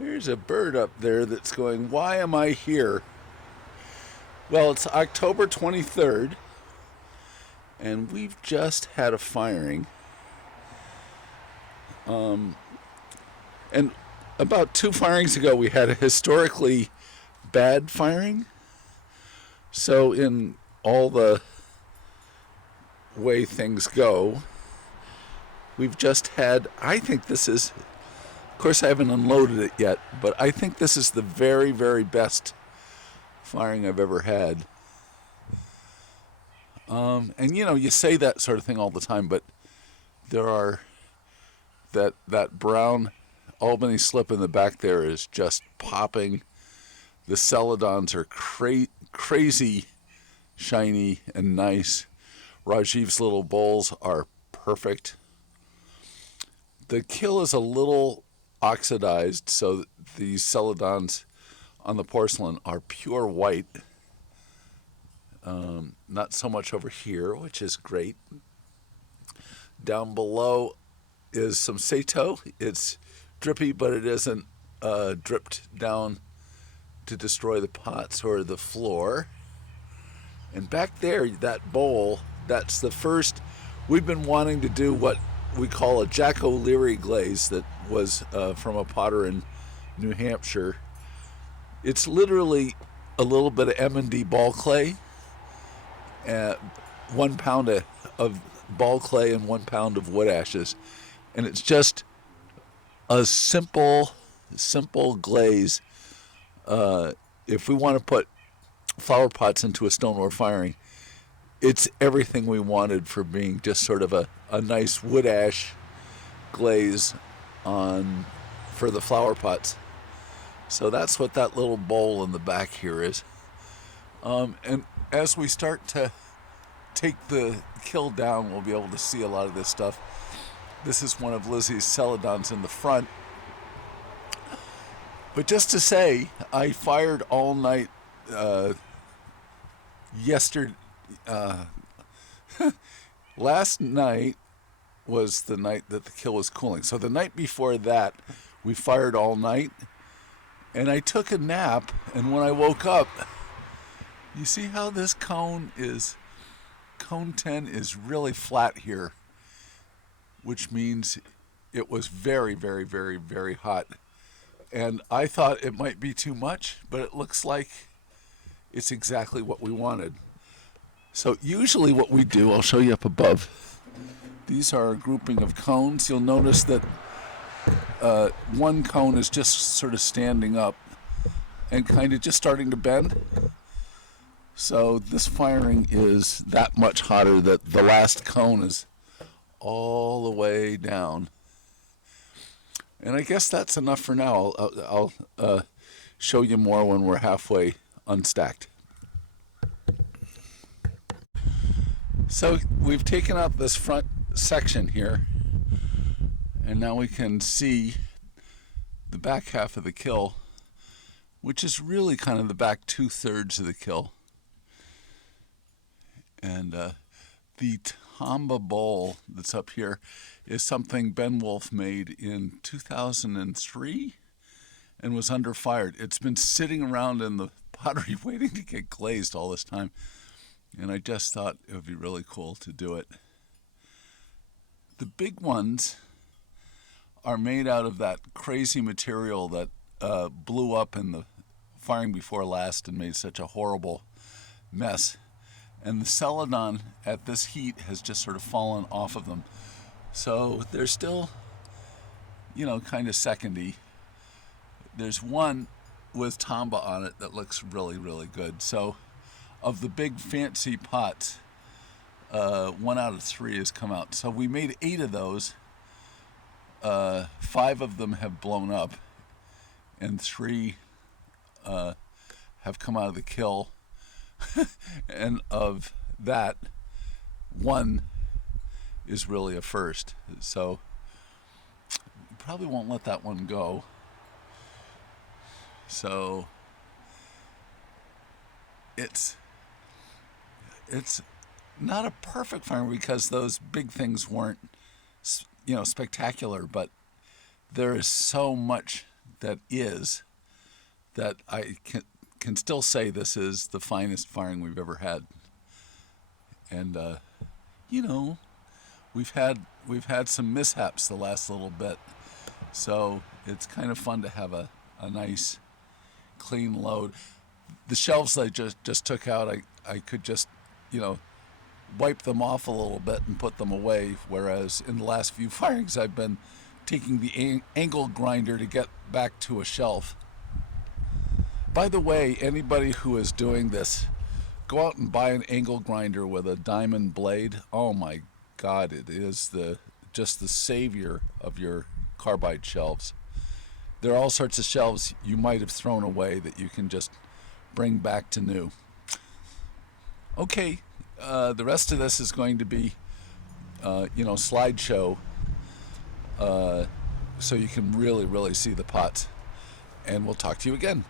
There's a bird up there that's going, "Why am I here?" Well, it's October 23rd, and we've just had a firing. And about two firings ago, we had a historically bad firing. So, in all the way things go, we've just had, I think this is, of course, I haven't unloaded it yet, but I think this is the very, very best firing I've ever had. And you say that sort of thing all the time, but there are that brown Albany slip in the back there is just popping. The celadons are crazy shiny and nice. Rajiv's little bowls are perfect. The kill is a little oxidized, so these celadons on the porcelain are pure white. Not so much over here, which is great. Down below is some Sato. It's drippy, but it isn't dripped down to destroy the pots or the floor. And back there, that bowl, that's the first. We've been wanting to do what we call a Jack O'Leary glaze that was from a potter in New Hampshire. It's literally a little bit of M&D ball clay, 1 pound of ball clay and 1 pound of wood ashes. And it's just a simple glaze. If we want to put flower pots into a stoneware firing, it's everything we wanted for being just sort of a nice wood ash glaze for the flower pots. So that's what that little bowl in the back here is. And as we start to take the kill down, we'll be able to see a lot of this stuff. This is one of Lizzie's celadons in the front. But just to say, I fired all night yesterday. Last night was the night that the kill was cooling. So the night before that, we fired all night. And I took a nap, and when I woke up, you see how this cone 10 is really flat here, which means it was very, very, very, very hot. And I thought it might be too much, but it looks like it's exactly what we wanted. So usually what we do, I'll show you up above. These are a grouping of cones. You'll notice that one cone is just sort of standing up and kind of just starting to bend. So this firing is that much hotter that the last cone is all the way down. And I guess that's enough for now. I'll show you more when we're halfway unstacked. So we've taken out this front section here, and now we can see the back half of the kill, which is really kind of the back 2/3 of the kill. And the Tamba bowl that's up here is something Ben Wolff made in 2003 and was under fired. It's been sitting around in the pottery waiting to get glazed all this time, and I just thought it would be really cool to do it. The big ones are made out of that crazy material that blew up in the firing before last and made such a horrible mess. And the celadon at this heat has just sort of fallen off of them. So they're still, kind of secondy. There's one with Tamba on it that looks really, really good. So of the big fancy pots, 1 out of 3 has come out. So we made 8 of those. 5 of them have blown up, and 3 have come out of the kill. And of that, 1 is really a first. So you probably won't let that one go. So it's not a perfect firing because those big things weren't spectacular, but there is so much that is, that I can still say this is the finest firing we've ever had. And you know, we've had some mishaps the last little bit, so it's kind of fun to have a nice clean load. The shelves I just took out, I could just, you know, wipe them off a little bit and put them away, whereas in the last few firings I've been taking the angle grinder to get back to a shelf. By the way, anybody who is doing this, go out and buy an angle grinder with a diamond blade. Oh my God, it is just the savior of your carbide shelves. There are all sorts of shelves you might have thrown away that you can just bring back to new. Okay, the rest of this is going to be, slideshow, so you can really, really see the pots. And we'll talk to you again.